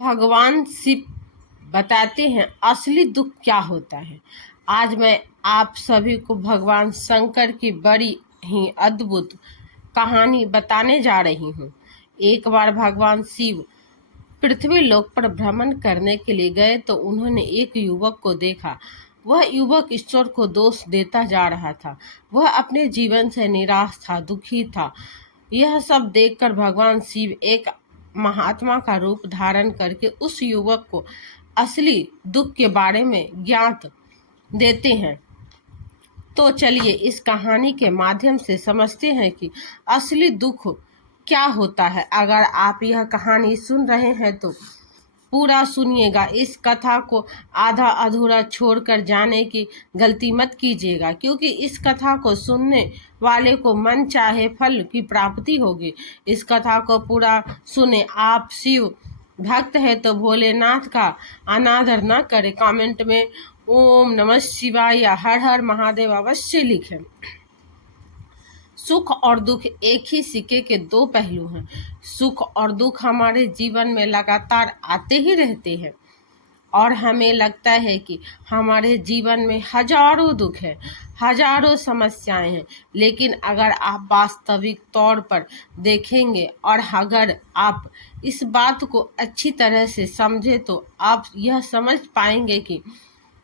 भगवान शिव बताते हैं असली दुख क्या होता है। आज मैं आप सभी को भगवान शंकर की बड़ी ही अद्भुत कहानी बताने जा रही हूँ। एक बार भगवान शिव पृथ्वी लोक पर भ्रमण करने के लिए गए तो उन्होंने एक युवक को देखा। वह युवक ईश्वर को दोष देता जा रहा था। वह अपने जीवन से निराश था, दुखी था। यह सब देखकर भगवान शिव एक महात्मा का रूप धारण करके उस युवक को असली दुख के बारे में ज्ञात देते हैं। तो चलिए इस कहानी के माध्यम से समझते हैं कि असली दुख क्या होता है। अगर आप यह कहानी सुन रहे हैं तो पूरा सुनिएगा। इस कथा को आधा अधूरा छोड़कर जाने की गलती मत कीजिएगा, क्योंकि इस कथा को सुनने वाले को मन चाहे फल की प्राप्ति होगी। इस कथा को पूरा सुने। आप शिव भक्त है तो भोलेनाथ का अनादर न करें। कमेंट में ओम नमः शिवाय या हर हर महादेव अवश्य लिखें। सुख और दुख एक ही सिक्के के दो पहलू हैं। सुख और दुख हमारे जीवन में लगातार आते ही रहते हैं और हमें लगता है कि हमारे जीवन में हजारों दुख हैं, हजारों समस्याएं हैं। लेकिन अगर आप वास्तविक तौर पर देखेंगे और अगर आप इस बात को अच्छी तरह से समझें तो आप यह समझ पाएंगे कि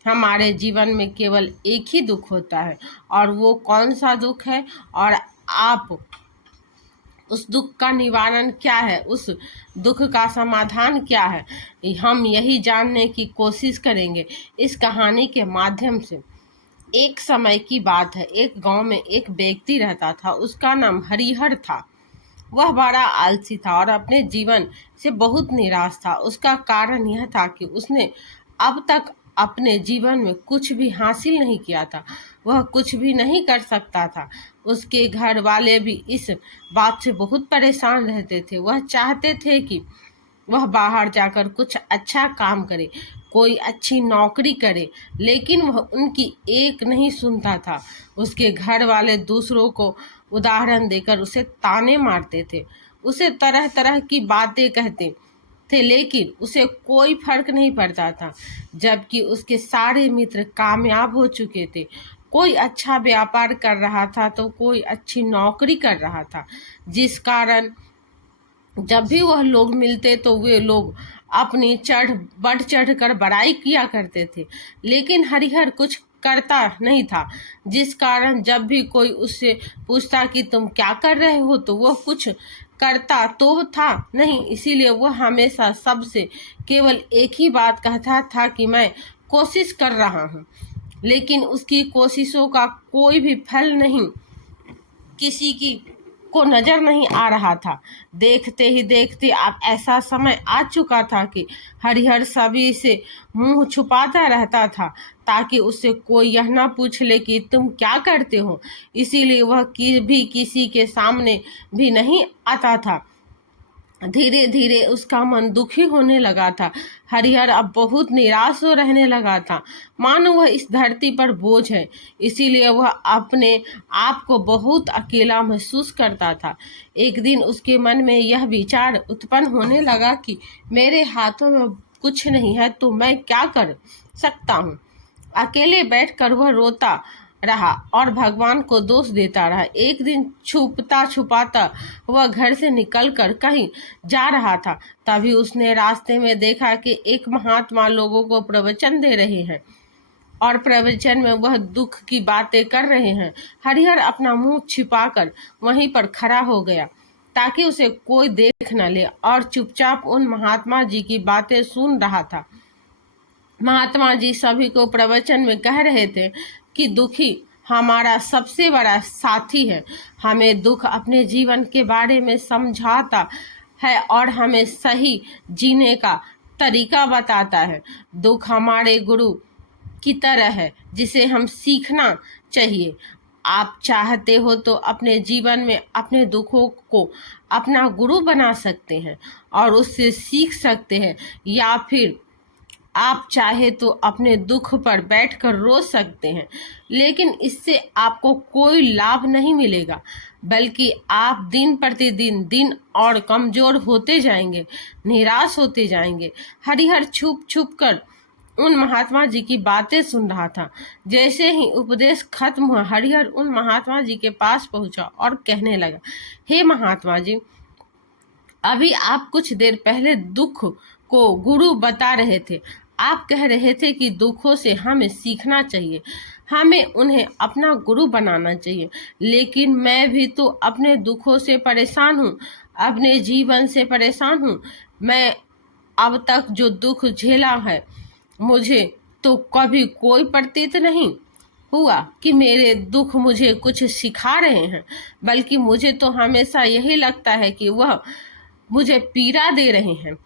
हमारे जीवन में केवल एक ही दुख होता है। और वो कौन सा दुख है और आप उस दुख का निवारण क्या है, उस दुख का समाधान क्या है, हम यही जानने की कोशिश करेंगे इस कहानी के माध्यम से। एक समय की बात है, एक गांव में एक व्यक्ति रहता था। उसका नाम हरिहर था। वह बड़ा आलसी था और अपने जीवन से बहुत निराश था। उसका कारण यह था कि उसने अब तक अपने जीवन में कुछ भी हासिल नहीं किया था। वह कुछ भी नहीं कर सकता था। उसके घर वाले भी इस बात से बहुत परेशान रहते थे। वह चाहते थे कि वह बाहर जाकर कुछ अच्छा काम करे, कोई अच्छी नौकरी करे, लेकिन वह उनकी एक नहीं सुनता था। उसके घर वाले दूसरों को उदाहरण देकर उसे ताने मारते थे, उसे तरह तरह की बातें कहते थे, लेकिन उसे कोई फर्क नहीं पड़ता था। जबकि उसके सारे मित्र कामयाब हो चुके थे। कोई अच्छा व्यापार कर रहा था तो कोई अच्छी नौकरी कर रहा था, जिस कारण जब भी वह लोग मिलते तो वे लोग अपनी बढ़ चढ़ कर बड़ाई किया करते थे। लेकिन हरिहर कुछ करता नहीं था, जिस कारण जब भी कोई उससे पूछता कि तुम क्या कर रहे हो तो वह कुछ करता तो था नहीं। इसीलिए वह हमेशा सबसे केवल एक ही बात कहता था कि मैं कोशिश कर रहा हूँ, लेकिन उसकी कोशिशों का कोई भी फल नहीं किसी की को नजर नहीं आ रहा था। देखते ही देखते अब ऐसा समय आ चुका था कि हरिहर सभी से मुंह छुपाता रहता था, ताकि उससे कोई यह ना पूछ ले कि तुम क्या करते हो। इसीलिए वह किसी के सामने भी नहीं आता था। धीरे धीरे उसका मन दुखी होने लगा था। हरिहर अब बहुत निराश हो रहने लगा था, मानो वह इस धरती पर बोझ है। इसीलिए वह अपने आप को बहुत अकेला महसूस करता था। एक दिन उसके मन में यह विचार उत्पन्न होने लगा कि मेरे हाथों में कुछ नहीं है तो मैं क्या कर सकता हूँ। अकेले बैठकर वह रोता रहा और भगवान को दोष देता रहा। एक दिन छुपता छुपाता वह घर से निकलकर कहीं जा रहा था। तभी उसने रास्ते में देखा कि एक महात्मा लोगों को प्रवचन दे रहे हैं और प्रवचन में वह दुख की बातें कर रहे हैं। हरिहर अपना मुंह छिपाकर वहीं पर खड़ा हो गया ताकि उसे कोई देख न ले और चुपचाप उन महात्मा जी की बातें सुन रहा था। महात्मा जी सभी को प्रवचन में कह रहे थे कि दुखी हमारा सबसे बड़ा साथी है। हमें दुख अपने जीवन के बारे में समझाता है और हमें सही जीने का तरीका बताता है। दुख हमारे गुरु की तरह है जिसे हम सीखना चाहिए। आप चाहते हो तो अपने जीवन में अपने दुखों को अपना गुरु बना सकते हैं और उससे सीख सकते हैं, या फिर आप चाहे तो अपने दुख पर बैठकर रो सकते हैं, लेकिन इससे आपको कोई लाभ नहीं मिलेगा, बल्कि आप दिन प्रतिदिन दिन और कमजोर होते जाएंगे, निराश होते जाएंगे। हरिहर छुप छुप कर उन महात्मा जी की बातें सुन रहा था। जैसे ही उपदेश खत्म हुआ, हरिहर उन महात्मा जी के पास पहुंचा और कहने लगा, हे महात्मा जी, अभी आप कुछ देर पहले दुख को गुरु बता रहे थे। आप कह रहे थे कि दुखों से हमें सीखना चाहिए, हमें उन्हें अपना गुरु बनाना चाहिए। लेकिन मैं भी तो अपने दुखों से परेशान हूँ, अपने जीवन से परेशान हूँ। मैं अब तक जो दुख झेला है, मुझे तो कभी कोई प्रतीत नहीं हुआ कि मेरे दुख मुझे कुछ सिखा रहे हैं, बल्कि मुझे तो हमेशा यही लगता है कि वह मुझे पीड़ा दे रहे हैं,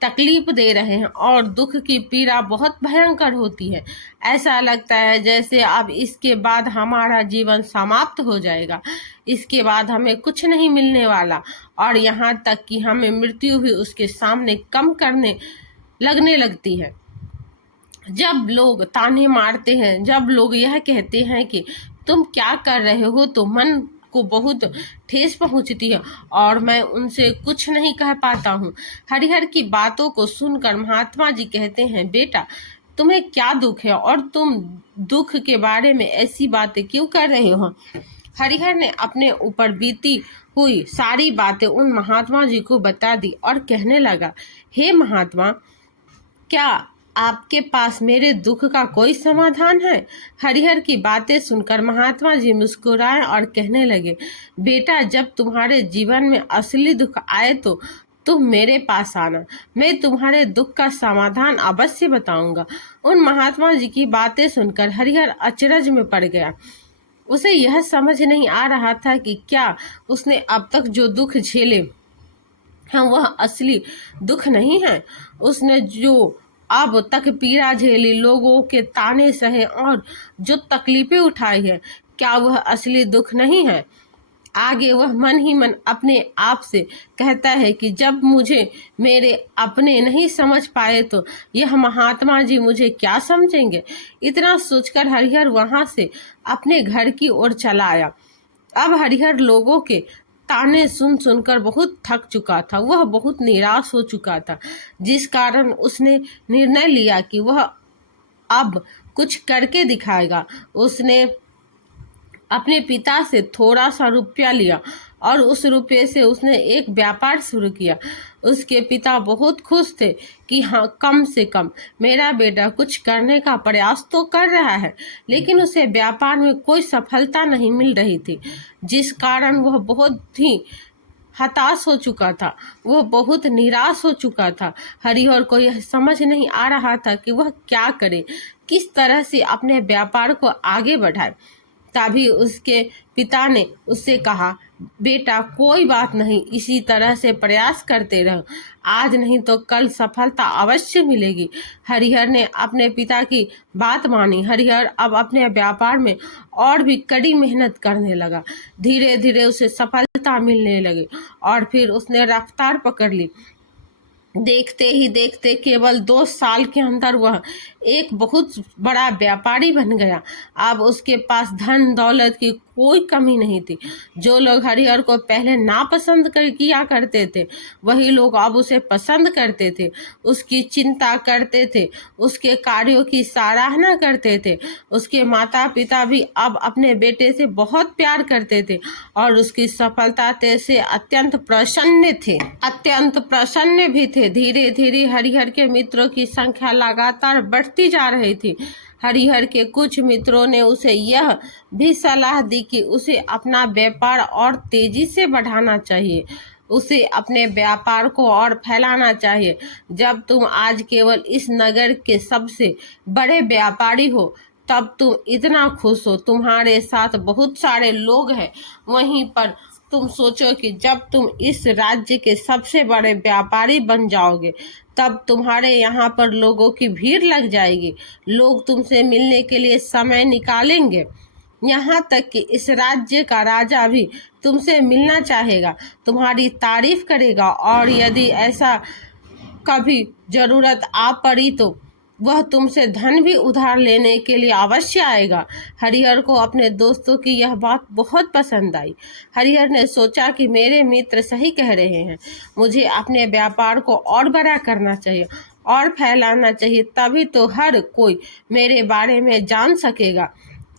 तकलीफ दे रहे हैं। और दुख की पीड़ा बहुत भयंकर होती है। ऐसा लगता है जैसे अब इसके बाद हमारा जीवन समाप्त हो जाएगा, इसके बाद हमें कुछ नहीं मिलने वाला, और यहाँ तक कि हमें मृत्यु भी उसके सामने कम करने लगने लगती है। जब लोग ताने मारते हैं, जब लोग यह कहते हैं कि तुम क्या कर रहे हो, तो मन को बहुत ठेस पहुंचती है और मैं उनसे कुछ नहीं कह पाता हूँ। हरिहर की बातों को सुनकर महात्मा जी कहते हैं, बेटा तुम्हें क्या दुख है और तुम दुख के बारे में ऐसी बातें क्यों कर रहे हो। हरिहर ने अपने ऊपर बीती हुई सारी बातें उन महात्मा जी को बता दी और कहने लगा, हे महात्मा, क्या आपके पास मेरे दुख का कोई समाधान है। हरिहर की बातें सुनकर महात्मा जी मुस्कुराए और कहने लगे, बेटा जब तुम्हारे जीवन में असली दुख आए तो तुम मेरे पास आना, मैं तुम्हारे दुख का समाधान अवश्य बताऊंगा। उन महात्मा जी की बातें सुनकर हरिहर अचरज में पड़ गया। उसे यह समझ नहीं आ रहा था कि क्या उसने अब तक जो दुख झेले हैं वह असली दुख नहीं है। उसने जो अब तक पीड़ा झेली, लोगों के ताने सहे और जो तकलीफें उठाई है, क्या वह असली दुख नहीं है। आगे वह मन ही मन अपने आप से कहता है कि जब मुझे मेरे अपने नहीं समझ पाए तो यह महात्मा जी मुझे क्या समझेंगे। इतना सोचकर हरिहर वहां से अपने घर की ओर चला आया। अब हरिहर लोगों के ताने सुन सुनकर बहुत थक चुका था, वह बहुत निराश हो चुका था, जिस कारण उसने निर्णय लिया कि वह अब कुछ करके दिखाएगा। उसने अपने पिता से थोड़ा सा रुपया लिया और उस रुपये से उसने एक व्यापार शुरू किया। उसके पिता बहुत खुश थे कि हाँ, कम से कम मेरा बेटा कुछ करने का प्रयास तो कर रहा है, लेकिन उसे व्यापार में कोई सफलता नहीं मिल रही थी, जिस कारण वह बहुत ही हताश हो चुका था, वह बहुत निराश हो चुका था। हरिहर को यह समझ नहीं आ रहा था कि वह क्या करे, किस तरह से अपने व्यापार को आगे बढ़ाए। तभी उसके पिता ने उससे कहा, बेटा कोई बात नहीं, इसी तरह से प्रयास करते रहो, आज नहीं तो कल सफलता अवश्य मिलेगी। हरिहर ने अपने पिता की बात मानी। हरिहर अब अपने व्यापार में और भी कड़ी मेहनत करने लगा। धीरे धीरे उसे सफलता मिलने लगी और फिर उसने रफ्तार पकड़ ली। देखते ही देखते केवल 2 साल के अंदर वह एक बहुत बड़ा व्यापारी बन गया। अब उसके पास धन दौलत की कोई कमी नहीं थी। जो लोग हरिहर को पहले नापसंद किया करते थे, वही लोग अब उसे पसंद करते थे, उसकी चिंता करते थे, उसके कार्यों की सराहना करते थे। उसके माता पिता भी अब अपने बेटे से बहुत प्यार करते थे और उसकी सफलता से अत्यंत प्रसन्न भी थे। धीरे धीरे हरिहर के मित्रों की संख्या लगातार बढ़ती जा रही थी। हरिहर के कुछ मित्रों ने उसे यह भी सलाह दी कि उसे अपना व्यापार और तेजी से बढ़ाना चाहिए, उसे अपने व्यापार को और फैलाना चाहिए। जब तुम आज केवल इस नगर के सबसे बड़े व्यापारी हो, तब तुम इतना खुश हो, तुम्हारे साथ बहुत सारे लोग हैं। वहीं पर तुम सोचो कि जब तुम इस राज्य के सबसे बड़े व्यापारी बन जाओगे, तब तुम्हारे यहाँ पर लोगों की भीड़ लग जाएगी, लोग तुमसे मिलने के लिए समय निकालेंगे। यहाँ तक कि इस राज्य का राजा भी तुमसे मिलना चाहेगा, तुम्हारी तारीफ करेगा, और यदि ऐसा कभी जरूरत आ पड़ी तो वह तुमसे धन भी उधार लेने के लिए अवश्य आएगा। हरिहर को अपने दोस्तों की यह बात बहुत पसंद आई। हरिहर ने सोचा कि मेरे मित्र सही कह रहे हैं, मुझे अपने व्यापार को और बड़ा करना चाहिए और फैलाना चाहिए, तभी तो हर कोई मेरे बारे में जान सकेगा,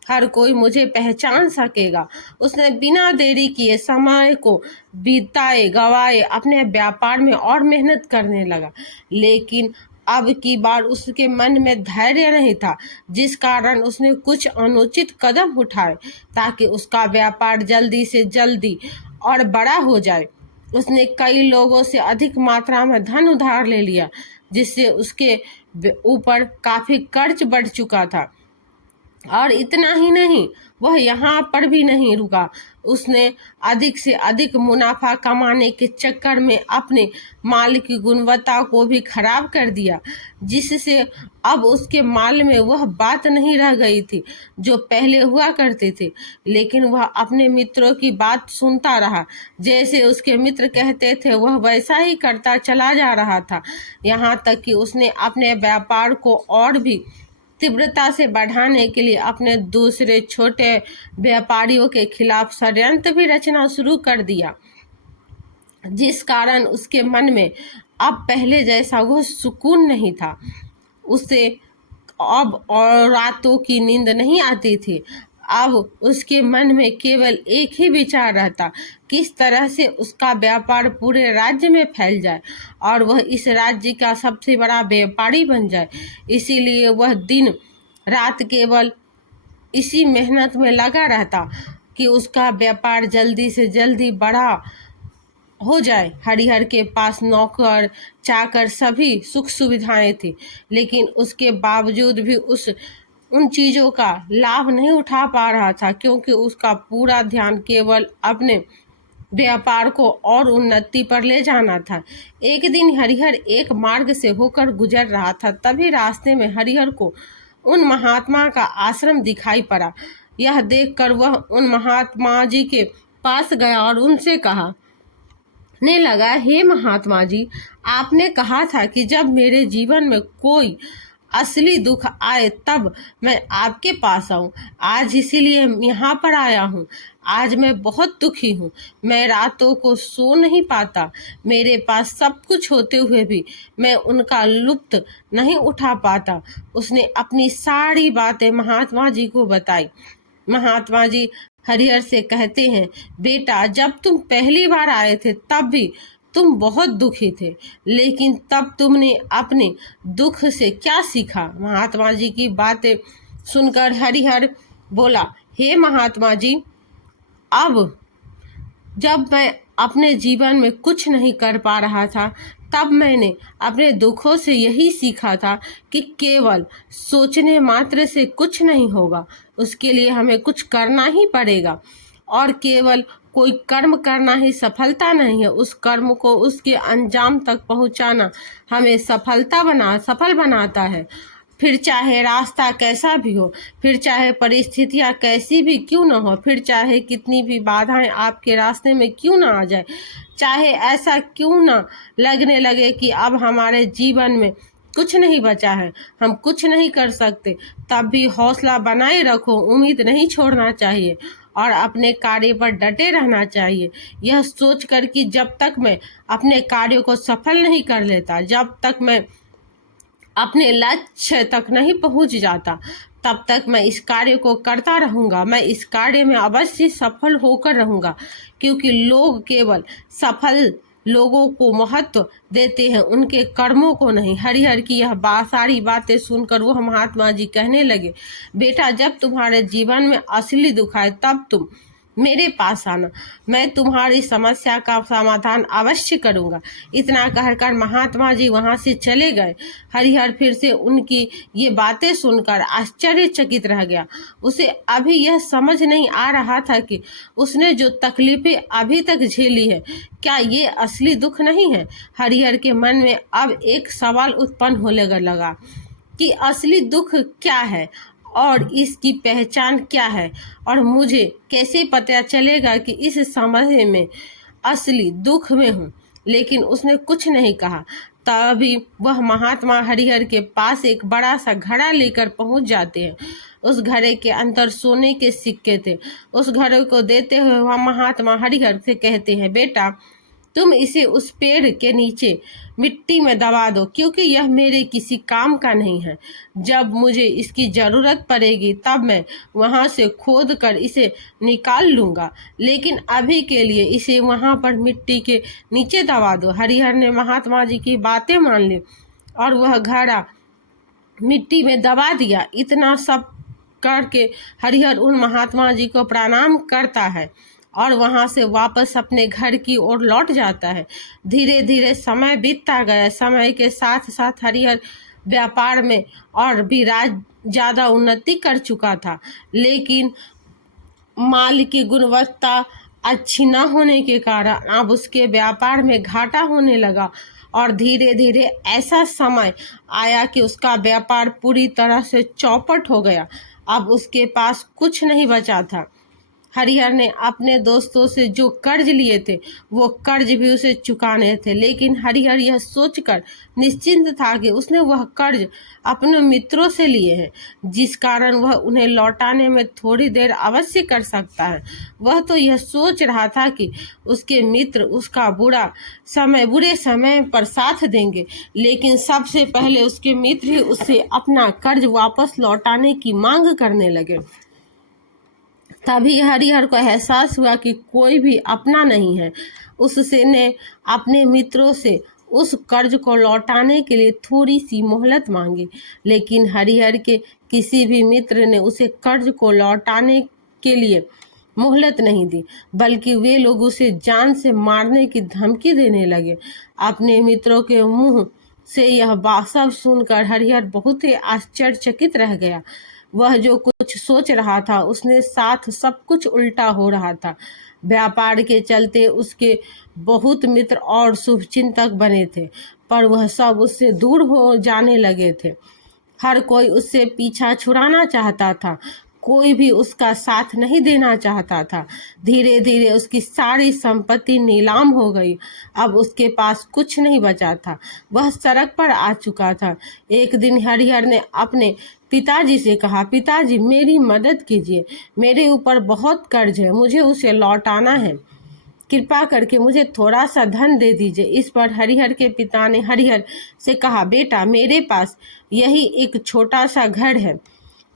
हर कोई मुझे पहचान सकेगा। उसने बिना देरी किए समय को बिताए गवाए अपने व्यापार में और मेहनत करने लगा, लेकिन अब की बार उसके मन में धैर्य नहीं था, जिस कारण उसने कुछ अनुचित कदम उठाए ताकि उसका व्यापार जल्दी से जल्दी और बड़ा हो जाए। उसने कई लोगों से अधिक मात्रा में धन उधार ले लिया, जिससे उसके ऊपर काफी कर्ज बढ़ चुका था। और इतना ही नहीं, वह यहाँ पर भी नहीं रुका। उसने अधिक से अधिक मुनाफा कमाने के चक्कर में अपने माल की गुणवत्ता को भी खराब कर दिया, जिससे अब उसके माल में वह बात नहीं रह गई थी जो पहले हुआ करते थे। लेकिन वह अपने मित्रों की बात सुनता रहा। जैसे उसके मित्र कहते थे वह वैसा ही करता चला जा रहा था, यहाँ तक कि उसने अपने व्यापार को और भी तीव्रता से बढ़ाने के लिए अपने दूसरे छोटे व्यापारियों के खिलाफ षड्यंत्र भी रचना शुरू कर दिया, जिस कारण उसके मन में अब पहले जैसा वह सुकून नहीं था। उसे अब और रातों की नींद नहीं आती थी। अब उसके मन में केवल एक ही विचार रहता, किस तरह से उसका व्यापार पूरे राज्य में फैल जाए और वह इस राज्य का सबसे बड़ा व्यापारी बन जाए। इसीलिए वह दिन रात केवल इसी मेहनत में लगा रहता कि उसका व्यापार जल्दी से जल्दी बड़ा हो जाए। हरिहर के पास नौकर चाकर सभी सुख सुविधाएं थी, लेकिन उसके बावजूद भी उन चीज़ों का लाभ नहीं उठा पा रहा था, क्योंकि उसका पूरा ध्यान केवल अपने व्यापार को और उन्नति पर ले जाना था। एक दिन हरिहर एक मार्ग से होकर गुजर रहा था, तभी रास्ते में हरिहर को उन महात्मा का आश्रम दिखाई पड़ा। यह देखकर वह उन महात्मा जी के पास गया और उनसे कहा ने लगा, हे महात्मा जी, आपने कहा था कि जब मेरे जीवन में कोई असली दुख आए तब मैं आपके पास आऊं। आज इसीलिए यहाँ पर आया हूँ। आज मैं बहुत दुखी हूँ। मैं रातों को सो नहीं पाता। मेरे पास सब कुछ होते हुए भी मैं उनका लुत्फ नहीं उठा पाता। उसने अपनी सारी बातें महात्मा जी को बताई। महात्मा जी हरिहर से कहते हैं, बेटा, जब तुम पहली बार आए थे तब भी तुम बहुत दुखी थे, लेकिन तब तुमने अपने दुख से क्या सीखा? महात्मा जी की बातें सुनकर हरिहर बोला, हे महात्मा जी, अब जब मैं अपने जीवन में कुछ नहीं कर पा रहा था तब मैंने अपने दुखों से यही सीखा था कि केवल सोचने मात्र से कुछ नहीं होगा, उसके लिए हमें कुछ करना ही पड़ेगा। और केवल कोई कर्म करना ही सफलता नहीं है, उस कर्म को उसके अंजाम तक पहुंचाना हमें सफल बनाता है। फिर चाहे रास्ता कैसा भी हो, फिर चाहे परिस्थितियां कैसी भी क्यों न हो, फिर चाहे कितनी भी बाधाएं आपके रास्ते में क्यों ना आ जाए, चाहे ऐसा क्यों ना लगने लगे कि अब हमारे जीवन में कुछ नहीं बचा है, हम कुछ नहीं कर सकते, तब भी हौसला बनाए रखो, उम्मीद नहीं छोड़ना चाहिए और अपने कार्य पर डटे रहना चाहिए। यह सोचकर कि जब तक मैं अपने कार्यों को सफल नहीं कर लेता, जब तक मैं अपने लक्ष्य तक नहीं पहुंच जाता, तब तक मैं इस कार्य को करता रहूंगा। मैं इस कार्य में अवश्य सफल होकर रहूंगा, क्योंकि लोग केवल सफल लोगों को महत्व देते हैं, उनके कर्मों को नहीं। हरिहर की यह सारी बातें सुनकर वह महात्मा जी कहने लगे, बेटा, जब तुम्हारे जीवन में असली दुख आए तब तुम मेरे पास आना, मैं तुम्हारी समस्या का समाधान अवश्य करूंगा। इतना कहकर महात्मा जी वहां से चले गए। हरिहर फिर से उनकी ये बातें सुनकर आश्चर्यचकित रह गया। उसे अभी यह समझ नहीं आ रहा था कि उसने जो तकलीफें अभी तक झेली है, क्या ये असली दुख नहीं है? हरिहर के मन में अब एक सवाल उत्पन्न होने लगा कि असली दुख क्या है और इसकी पहचान क्या है, और मुझे कैसे पता चलेगा कि इस समय में असली दुख में हूँ। लेकिन उसने कुछ नहीं कहा। तभी वह महात्मा हरिहर के पास एक बड़ा सा घड़ा लेकर पहुंच जाते हैं। उस घड़े के अंदर सोने के सिक्के थे। उस घड़े को देते हुए वह महात्मा हरिहर से कहते हैं, बेटा तुम इसे उस पेड़ के नीचे मिट्टी में दबा दो, क्योंकि यह मेरे किसी काम का नहीं है। जब मुझे इसकी जरूरत पड़ेगी तब मैं वहां से खोद कर इसे निकाल लूंगा, लेकिन अभी के लिए इसे वहां पर मिट्टी के नीचे दबा दो। हरिहर ने महात्मा जी की बातें मान ली और वह घड़ा मिट्टी में दबा दिया। इतना सब करके हरिहर उन महात्मा जी को प्रणाम करता है और वहां से वापस अपने घर की ओर लौट जाता है। धीरे धीरे समय बीतता गया। समय के साथ साथ हरिहर व्यापार में और भी ज़्यादा उन्नति कर चुका था, लेकिन माल की गुणवत्ता अच्छी न होने के कारण अब उसके व्यापार में घाटा होने लगा और धीरे धीरे ऐसा समय आया कि उसका व्यापार पूरी तरह से चौपट हो गया। अब उसके पास कुछ नहीं बचा था। हरिहर ने अपने दोस्तों से जो कर्ज लिए थे वो कर्ज भी उसे चुकाने थे, लेकिन हरिहर यह सोचकर निश्चिंत था कि उसने वह कर्ज अपने मित्रों से लिए हैं, जिस कारण वह उन्हें लौटाने में थोड़ी देर अवश्य कर सकता है। वह तो यह सोच रहा था कि उसके मित्र उसका बुरे समय पर साथ देंगे, लेकिन सबसे पहले उसके मित्र ही उससे अपना कर्ज वापस लौटाने की मांग करने लगे। तभी हरिहर को एहसास हुआ कि कोई भी अपना नहीं है। उसने अपने मित्रों से उस कर्ज को लौटाने के लिए थोड़ी सी मोहलत मांगी, लेकिन हरिहर के किसी भी मित्र ने उसे कर्ज को लौटाने के लिए मोहलत नहीं दी, बल्कि वे लोग उसे जान से मारने की धमकी देने लगे। अपने मित्रों के मुंह से यह बात सब सुनकर हरिहर बहुत ही आश्चर्यचकित रह गया। वह जो कुछ सोच रहा था उसने साथ सब कुछ उल्टा हो रहा था। व्यापार के चलते उसके बहुत मित्र और शुभचिंतक बने थे, पर वह सब उससे दूर हो जाने लगे थे। हर कोई उससे पीछा छुड़ाना चाहता था, कोई भी उसका साथ नहीं देना चाहता था। धीरे धीरे उसकी सारी संपत्ति नीलाम हो गई। अब उसके पास कुछ नहीं बचा था। वह सड़क पर आ चुका था। एक दिन हरिहर ने अपने पिताजी से कहा, पिताजी मेरी मदद कीजिए, मेरे ऊपर बहुत कर्ज है, मुझे उसे लौटाना है, कृपा करके मुझे थोड़ा सा धन दे दीजिए। इस पर हरिहर के पिता ने हरिहर से कहा, बेटा मेरे पास यही एक छोटा सा घर है,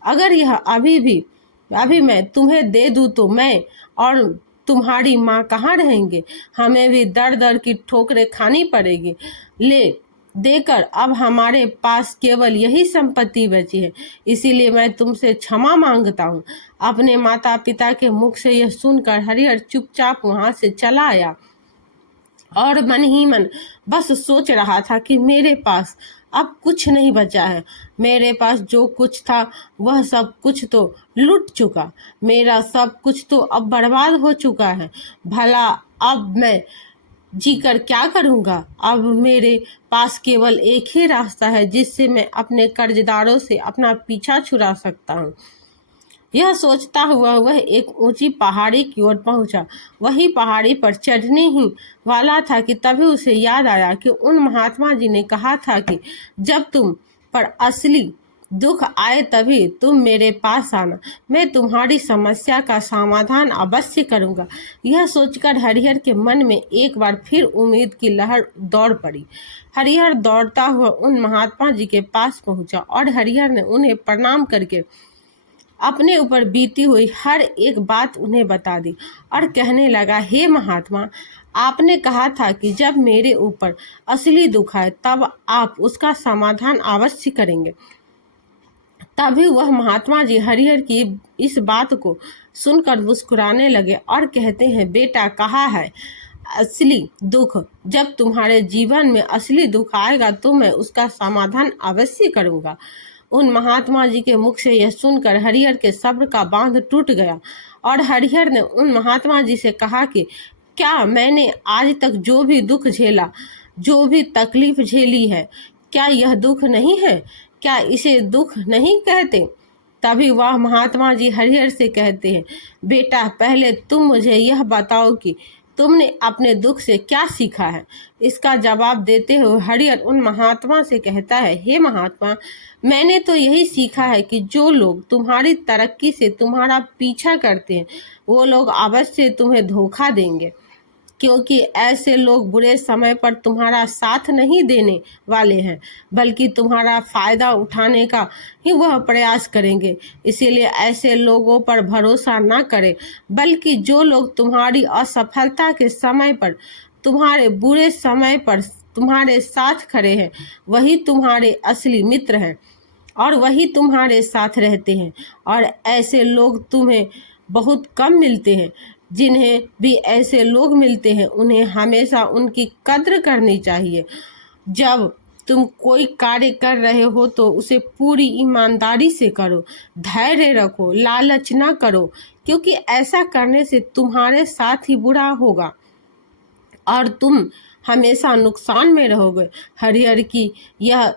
अगर यह अभी मैं तुम्हें दे दूं तो मैं और तुम्हारी माँ कहाँ रहेंगे? हमें भी दर दर की ठोकरें खानी पड़ेगी। ले देकर अब हमारे पास केवल यही संपत्ति बची है, इसीलिए मैं तुमसे क्षमा मांगता हूँ। अपने माता पिता के मुख से यह सुनकर हरिहर चुपचाप वहां से चला आया और मन ही मन बस सोच रहा था कि मेरे पास अब कुछ नहीं बचा है। मेरे पास जो कुछ था वह सब कुछ तो लूट चुका, मेरा सब कुछ तो अब बर्बाद हो चुका है। भला अब मैं जीकर क्या करूँगा? अब मेरे पास केवल एक ही रास्ता है जिससे मैं अपने कर्जदारों से अपना पीछा छुड़ा सकता हूँ। यह सोचता हुआ वह एक ऊंची पहाड़ी की ओर पहुंचा। वही पहाड़ी पर चढ़ने ही वाला था कि तभी उसे याद आया कि उन महात्मा जी ने कहा था कि जब तुम पर असली दुख आए तभी तुम मेरे पास आना, मैं तुम्हारी समस्या का समाधान अवश्य करूंगा। यह सोचकर हरिहर के मन में एक बार फिर उम्मीद की लहर दौड़ पड़ी। हरिहर दौड़ता हुआ उन महात्मा जी के पास पहुंचा और हरिहर ने उन्हें प्रणाम करके अपने ऊपर बीती हुई हर एक बात उन्हें बता दी और कहने लगा, हे महात्मा, आपने कहा था कि जब मेरे ऊपर असली दुख आए तब आप उसका समाधान अवश्य करेंगे। तभी वह महात्मा जी हरिहर की इस बात को सुनकर मुस्कुराने लगे और कहते हैं, बेटा कहा है असली दुख, जब तुम्हारे जीवन में असली दुख आएगा तो मैं उसका समाधान अवश्य करूंगा। उन महात्मा जी के मुख से यह सुनकर हरिहर के सब्र का बांध टूट गया और हरिहर ने उन महात्मा जी से कहा कि क्या मैंने आज तक जो भी दुख झेला, जो भी तकलीफ झेली है, क्या यह दुख नहीं है? क्या इसे दुख नहीं कहते? तभी वह महात्मा जी हरिहर से कहते हैं, बेटा पहले तुम मुझे यह बताओ कि तुमने अपने दुख से क्या सीखा है? इसका जवाब देते हुए हरिहर उन महात्मा से कहता है, हे महात्मा, मैंने तो यही सीखा है कि जो लोग तुम्हारी तरक्की से तुम्हारा पीछा करते हैं वो लोग अवश्य तुम्हें धोखा देंगे, क्योंकि ऐसे लोग बुरे समय पर तुम्हारा साथ नहीं देने वाले हैं, बल्कि तुम्हारा फायदा उठाने का ही वह प्रयास करेंगे। इसीलिए ऐसे लोगों पर भरोसा न करें, बल्कि जो लोग तुम्हारी असफलता के समय पर, तुम्हारे बुरे समय पर तुम्हारे साथ खड़े हैं, वही तुम्हारे असली मित्र हैं और वही तुम्हारे साथ रहते हैं। और ऐसे लोग तुम्हें बहुत कम मिलते हैं। जिन्हें भी ऐसे लोग मिलते हैं उन्हें हमेशा उनकी कद्र करनी चाहिए। जब तुम कोई कार्य कर रहे हो तो उसे पूरी ईमानदारी से करो, धैर्य रखो, लालच ना करो, क्योंकि ऐसा करने से तुम्हारे साथ ही बुरा होगा और तुम हमेशा नुकसान में रहोगे। हरिहर की यह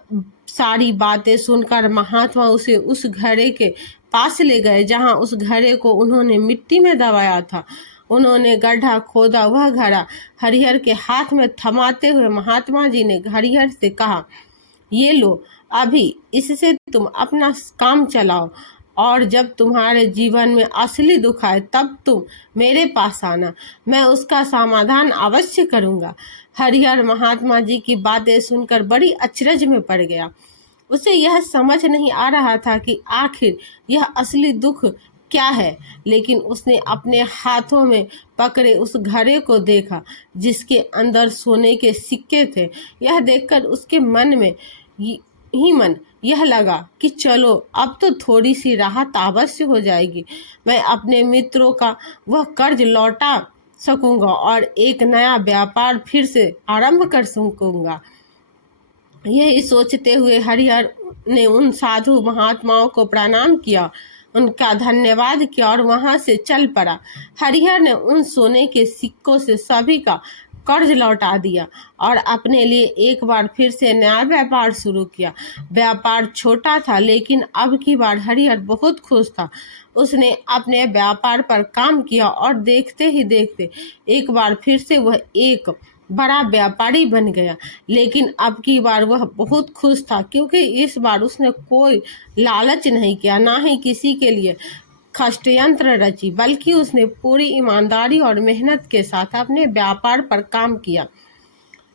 सारी बातें सुनकर महात्मा उसे उस घड़े के पास ले गए जहां उस घड़े को उन्होंने मिट्टी में दबाया था। उन्होंने गड्ढा खोदा, वह घड़ा हरिहर के हाथ में थमाते हुए महात्मा जी ने हरिहर से कहा, ये लो, अभी इससे तुम अपना काम चलाओ और जब तुम्हारे जीवन में असली दुख आए तब तुम मेरे पास आना, मैं उसका समाधान अवश्य करूंगा। हरिहर महात्मा जी की बातें सुनकर बड़ी अचरज में पड़ गया। उसे यह समझ नहीं आ रहा था कि आखिर यह असली दुख क्या है, लेकिन उसने अपने हाथों में पकड़े उस घड़े को देखा जिसके अंदर सोने के सिक्के थे। यह देखकर उसके मन में ही मन यह लगा कि चलो अब तो थोड़ी सी राहत अवश्य हो जाएगी, मैं अपने मित्रों का वह कर्ज लौटा सकूंगा और एक नया व्यापार फिर से आरंभ कर सकूंगा। यही सोचते हुए हरिहर ने उन साधु महात्माओं को प्रणाम किया, उनका धन्यवाद किया और वहां से चल पड़ा। हरिहर ने उन सोने के सिक्कों से सभी का कर्ज लौटा दिया और अपने लिए एक बार फिर से नया व्यापार शुरू किया। व्यापार छोटा था, लेकिन अब की बार हरिहर बहुत खुश था। उसने अपने व्यापार पर काम किया और देखते ही देखते एक बार फिर से वह एक बड़ा व्यापारी बन गया। लेकिन अब की बार वह बहुत खुश था, क्योंकि इस बार उसने कोई लालच नहीं किया, ना ही किसी के लिए षड्यंत्र रची, बल्कि उसने पूरी ईमानदारी और मेहनत के साथ अपने व्यापार पर काम किया।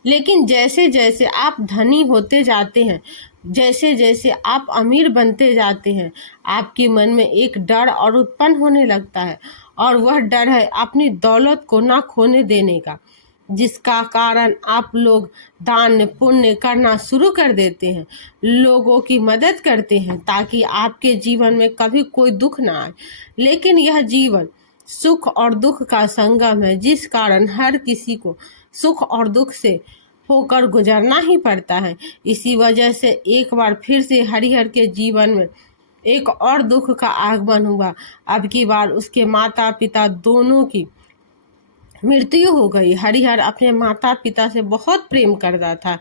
लेकिन जैसे जैसे आप धनी होते जाते हैं, जैसे जैसे आप अमीर बनते जाते हैं, आपके मन में एक डर और उत्पन्न होने लगता है, और वह डर है अपनी दौलत को ना खोने देने का, जिसका कारण आप लोग दान पुण्य करना शुरू कर देते हैं, लोगों की मदद करते हैं ताकि आपके जीवन में कभी कोई दुख ना आए। लेकिन यह जीवन सुख और दुख का संगम है, जिस कारण हर किसी को सुख और दुख से होकर गुजरना ही पड़ता है। इसी वजह से एक बार फिर से हरिहर के जीवन में एक और दुख का आगमन हुआ। अब की बार उसके माता पिता दोनों की मृत्यु हो गई। हरिहर अपने माता पिता से बहुत प्रेम करता था,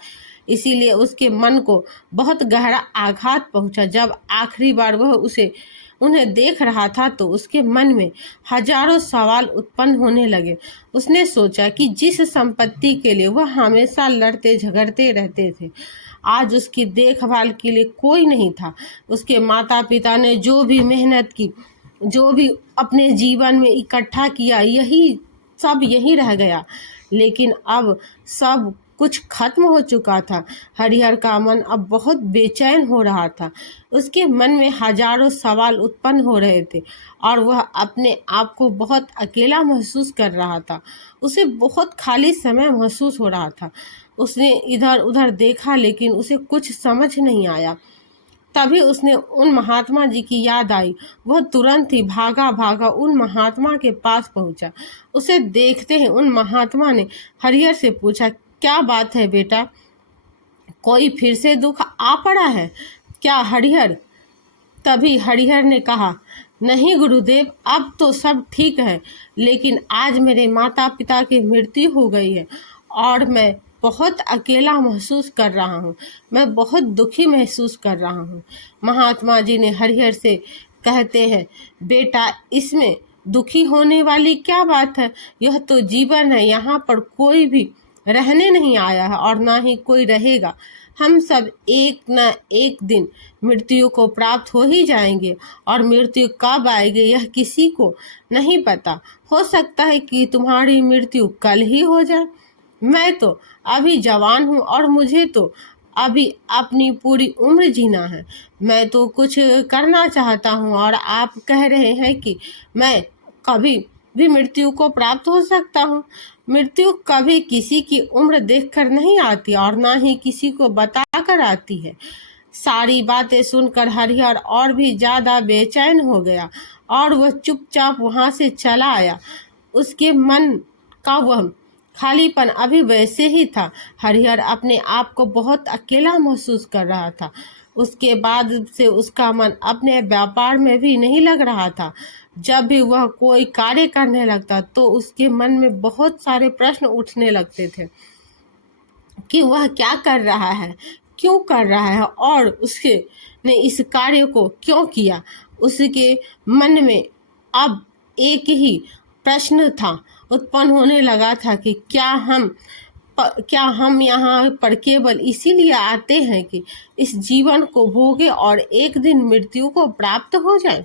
इसीलिए उसके मन को बहुत गहरा आघात पहुंचा। जब आखिरी बार वह उन्हें देख रहा था तो उसके मन में हजारों सवाल उत्पन्न होने लगे। उसने सोचा कि जिस संपत्ति के लिए वह हमेशा लड़ते झगड़ते रहते थे, आज उसकी देखभाल के लिए कोई नहीं था। उसके माता पिता ने जो भी मेहनत की, जो भी अपने जीवन में इकट्ठा किया, यही रह गया। लेकिन अब सब कुछ खत्म हो चुका था। हरिहर का मन अब बहुत बेचैन हो रहा था। उसके मन में हजारों सवाल उत्पन्न हो रहे थे और वह अपने आप को बहुत अकेला महसूस कर रहा था। उसे बहुत खाली समय महसूस हो रहा था। उसने इधर उधर देखा, लेकिन उसे कुछ समझ नहीं आया। तभी उसने उन महात्मा जी की याद आई। वह तुरंत ही भागा भागा उन महात्मा के पास पहुंचा। उसे देखते ही उन महात्मा ने हरिहर से पूछा, क्या बात है बेटा, कोई फिर से दुख आ पड़ा है क्या हरिहर? तभी हरिहर ने कहा, नहीं गुरुदेव, अब तो सब ठीक है, लेकिन आज मेरे माता पिता की मृत्यु हो गई है और मैं बहुत अकेला महसूस कर रहा हूँ, मैं बहुत दुखी महसूस कर रहा हूँ। महात्मा जी ने हरिहर से कहते हैं, बेटा, इसमें दुखी होने वाली क्या बात है? यह तो जीवन है, यहाँ पर कोई भी रहने नहीं आया है और ना ही कोई रहेगा। हम सब एक न एक दिन मृत्यु को प्राप्त हो ही जाएंगे और मृत्यु कब आएगी यह किसी को नहीं पता। हो सकता है कि तुम्हारी मृत्यु कल ही हो जाए। मैं तो अभी जवान हूँ और मुझे तो अभी अपनी पूरी उम्र जीना है। मैं तो कुछ करना चाहता हूँ और आप कह रहे हैं कि मैं कभी भी मृत्यु को प्राप्त हो सकता हूँ। मृत्यु कभी किसी की उम्र देखकर नहीं आती और ना ही किसी को बताकर आती है। सारी बातें सुनकर हरिहर और भी ज्यादा बेचैन हो गया और वह चुपचाप वहां से चला आया। उसके मन का वह खालीपन अभी वैसे ही था। हरिहर अपने आप को बहुत अकेला महसूस कर रहा था। उसके बाद से उसका मन अपने व्यापार में भी नहीं लग रहा था। जब भी वह कोई कार्य करने लगता तो उसके मन में बहुत सारे प्रश्न उठने लगते थे कि वह क्या कर रहा है, क्यों कर रहा है और उसके ने इस कार्य को क्यों किया। उसके मन में अब एक ही प्रश्न था उत्पन्न होने लगा था कि क्या हम यहाँ पर केवल इसीलिए आते हैं कि इस जीवन को भोगे और एक दिन मृत्यु को प्राप्त हो जाए।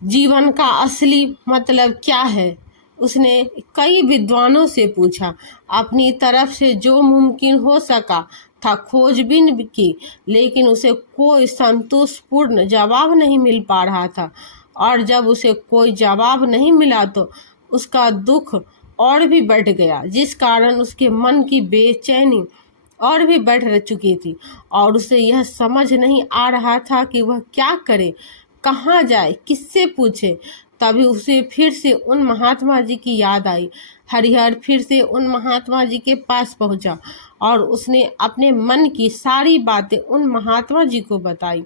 जीवन का असली मतलब क्या है? उसने कई विद्वानों से पूछा, अपनी तरफ से जो मुमकिन हो सका था खोजबीन की, लेकिन उसे कोई संतोषपूर्ण जवाब नहीं मिल पा रहा था। और जब उसे कोई जवाब नहीं मिला तो उसका दुख और भी बढ़ गया, जिस कारण उसके मन की बेचैनी और भी बढ़ चुकी थी और उसे यह समझ नहीं आ रहा था कि वह क्या करे, कहाँ जाए, किससे पूछे। तभी उसे फिर से उन महात्मा जी की याद आई। हरिहर फिर से उन महात्मा जी के पास पहुंचा और उसने अपने मन की सारी बातें उन महात्मा जी को बताई।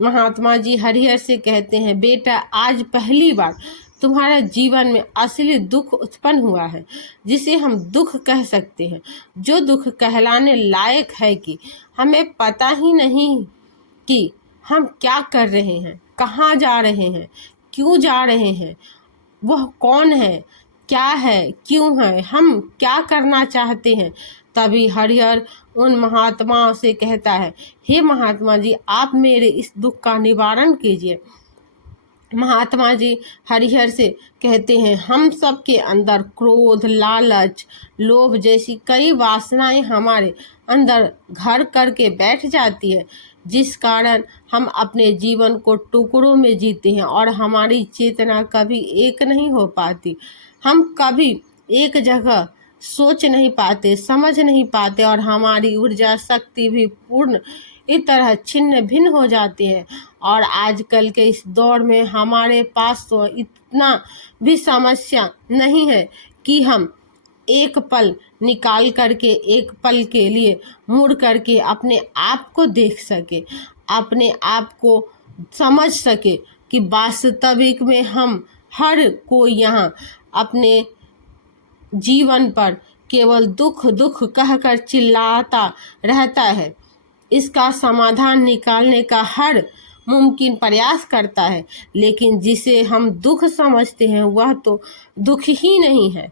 महात्मा जी हरिहर से कहते हैं, बेटा, आज पहली बार तुम्हारा जीवन में असली दुख उत्पन्न हुआ है, जिसे हम दुख कह सकते हैं, जो दुख कहलाने लायक है कि हमें पता ही नहीं कि हम क्या कर रहे हैं, कहाँ जा रहे हैं, क्यों जा रहे हैं, वह कौन है, क्या है, क्यों है, हम क्या करना चाहते हैं। तभी हरिहर उन महात्मा से कहता है, हे महात्मा जी, आप मेरे इस दुख का निवारण कीजिए। महात्मा जी हरिहर से कहते हैं, हम सब के अंदर क्रोध, लालच, लोभ जैसी कई वासनाएं हमारे अंदर घर करके बैठ जाती है, जिस कारण हम अपने जीवन को टुकड़ों में जीते हैं और हमारी चेतना कभी एक नहीं हो पाती। हम कभी एक जगह सोच नहीं पाते, समझ नहीं पाते और हमारी ऊर्जा शक्ति भी पूर्ण इस तरह छिन्न भिन्न हो जाती है। और आजकल के इस दौर में हमारे पास तो इतना भी समस्या नहीं है कि हम एक पल निकाल करके, एक पल के लिए मुड़ करके अपने आप को देख सके, अपने आप को समझ सके कि वास्तविक में हम हर कोई यहाँ अपने जीवन पर केवल दुख दुख कहकर चिल्लाता रहता है। इसका समाधान निकालने का हर मुमकिन प्रयास करता है, लेकिन जिसे हम दुख समझते हैं वह तो दुख ही नहीं है।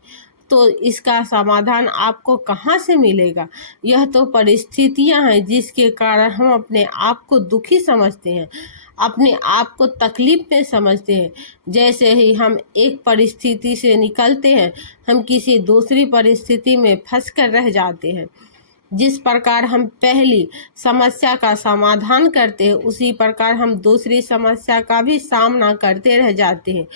तो इसका समाधान आपको कहाँ से मिलेगा? यह तो परिस्थितियां हैं जिसके कारण हम अपने आप को दुखी समझते हैं, अपने आप को तकलीफ में समझते हैं। जैसे ही हम एक परिस्थिति से निकलते हैं, हम किसी दूसरी परिस्थिति में फंस कर रह जाते हैं। जिस प्रकार हम पहली समस्या का समाधान करते हैं, उसी प्रकार हम दूसरी समस्या का भी सामना करते रह जाते हैं।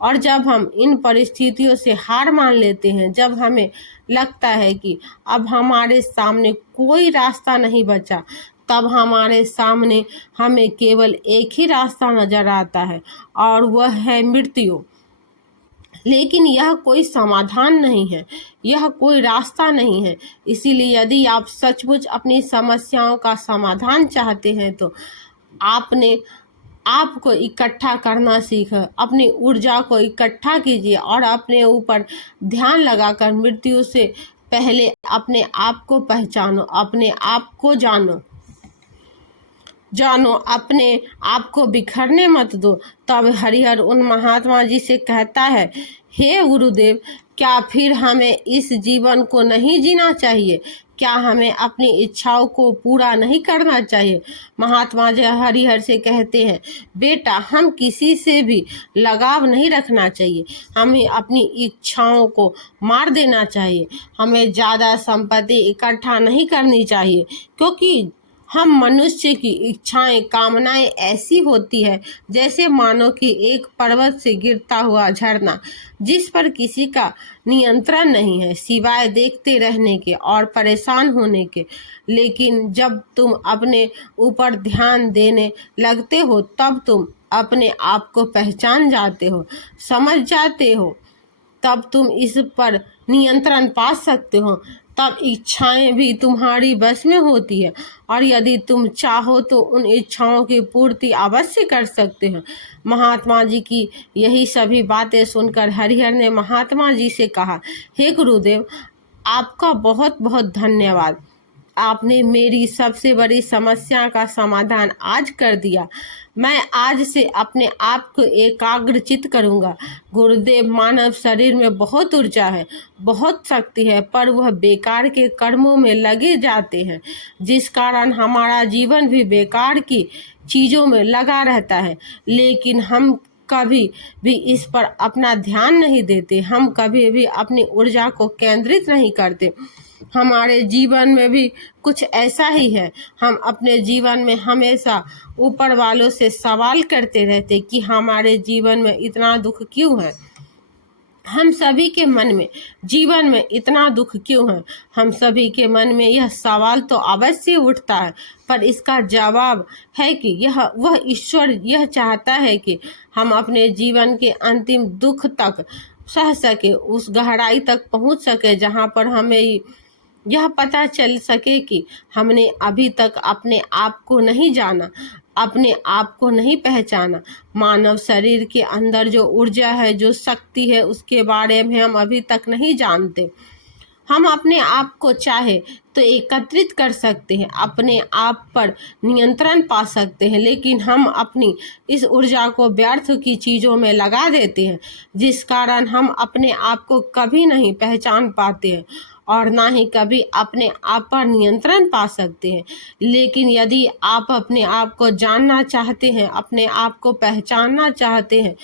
और जब हम इन परिस्थितियों से हार मान लेते हैं, जब हमें लगता है कि अब हमारे सामने कोई रास्ता नहीं बचा, तब हमारे सामने हमें केवल एक ही रास्ता नजर आता है और वह है मृत्यु। लेकिन यह कोई समाधान नहीं है, यह कोई रास्ता नहीं है। इसीलिए यदि आप सचमुच अपनी समस्याओं का समाधान चाहते हैं तो आपने आपको इकट्ठा करना सीखें, अपनी ऊर्जा को इकट्ठा कीजिए और अपने ऊपर ध्यान लगाकर मृत्यु से पहले अपने आप को पहचानो, अपने आप को जानो। जानो, अपने आप को बिखरने मत दो। तब हरिहर उन महात्मा जी से कहता है, हे गुरुदेव, क्या फिर हमें इस जीवन को नहीं जीना चाहिए? क्या हमें अपनी इच्छाओं को पूरा नहीं करना चाहिए? महात्मा जी हरिहर से कहते हैं, बेटा, हम किसी से भी लगाव नहीं रखना चाहिए। हमें अपनी इच्छाओं को मार देना चाहिए। हमें ज़्यादा संपत्ति इकट्ठा नहीं करनी चाहिए, क्योंकि हम मनुष्य की इच्छाएं, कामनाएं ऐसी होती है जैसे मानो कि एक पर्वत से गिरता हुआ झरना, जिस पर किसी का नियंत्रण नहीं है सिवाय देखते रहने के और परेशान होने के। लेकिन जब तुम अपने ऊपर ध्यान देने लगते हो, तब तुम अपने आप को पहचान जाते हो, समझ जाते हो, तब तुम इस पर नियंत्रण पा सकते हो। तब इच्छाएं भी तुम्हारी बस में होती है, और यदि तुम चाहो तो उन इच्छाओं की पूर्ति अवश्य कर सकते हो। महात्मा जी की यही सभी बातें सुनकर हरिहर ने महात्मा जी से कहा, हे गुरुदेव, आपका बहुत बहुत धन्यवाद। आपने मेरी सबसे बड़ी समस्या का समाधान आज कर दिया। मैं आज से अपने आप को एकाग्रचित करूंगा। गुरुदेव, मानव शरीर में बहुत ऊर्जा है, बहुत शक्ति है, पर वह बेकार के कर्मों में लगे जाते हैं, जिस कारण हमारा जीवन भी बेकार की चीज़ों में लगा रहता है। लेकिन हम कभी भी इस पर अपना ध्यान नहीं देते। हम कभी भी अपनी ऊर्जा को केंद्रित नहीं करते। हमारे जीवन में भी कुछ ऐसा ही है। हम अपने जीवन में हमेशा ऊपर वालों से सवाल करते रहते कि हमारे जीवन में इतना दुख क्यों है। हम सभी के मन में जीवन में इतना दुख क्यों है? हम सभी के मन में यह सवाल तो अवश्य उठता है, पर इसका जवाब है कि वह ईश्वर यह चाहता है कि हम अपने जीवन के अंतिम दुख तक सह सके, उस गहराई तक पहुंच सके जहां पर हमें यह पता चल सके कि हमने अभी तक अपने आप को नहीं जाना, अपने आप को नहीं पहचाना। मानव शरीर के अंदर जो ऊर्जा है, जो शक्ति है, उसके बारे में हम अभी तक नहीं जानते। हम अपने आप को चाहे तो एकत्रित कर सकते हैं, अपने आप पर नियंत्रण पा सकते हैं, लेकिन हम अपनी इस ऊर्जा को व्यर्थ की चीज़ों में लगा देते हैं, जिस कारण हम अपने आप को कभी नहीं पहचान पाते हैं और ना ही कभी अपने आप पर नियंत्रण पा सकते हैं। लेकिन यदि आप अपने आप को जानना चाहते हैं, अपने आप को पहचानना चाहते हैं,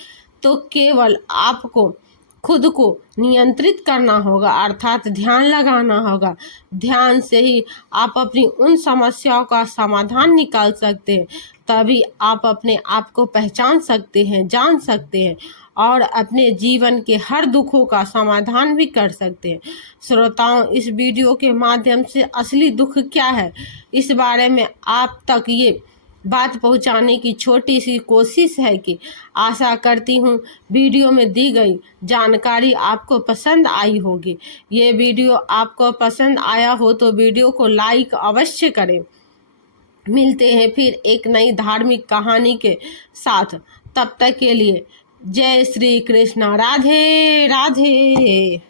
तो केवल आपको खुद को नियंत्रित करना होगा, अर्थात ध्यान लगाना होगा। ध्यान से ही आप अपनी उन समस्याओं का समाधान निकाल सकते हैं। तभी आप अपने आप को पहचान सकते हैं, जान सकते हैं और अपने जीवन के हर दुखों का समाधान भी कर सकते हैं। श्रोताओं, इस वीडियो के माध्यम से असली दुख क्या है, इस बारे में आप तक ये बात पहुंचाने की छोटी सी कोशिश है कि आशा करती हूँ वीडियो में दी गई जानकारी आपको पसंद आई होगी। ये वीडियो आपको पसंद आया हो तो वीडियो को लाइक अवश्य करें। मिलते हैं फिर एक नई धार्मिक कहानी के साथ। तब तक के लिए जय श्री कृष्ण। राधे राधे।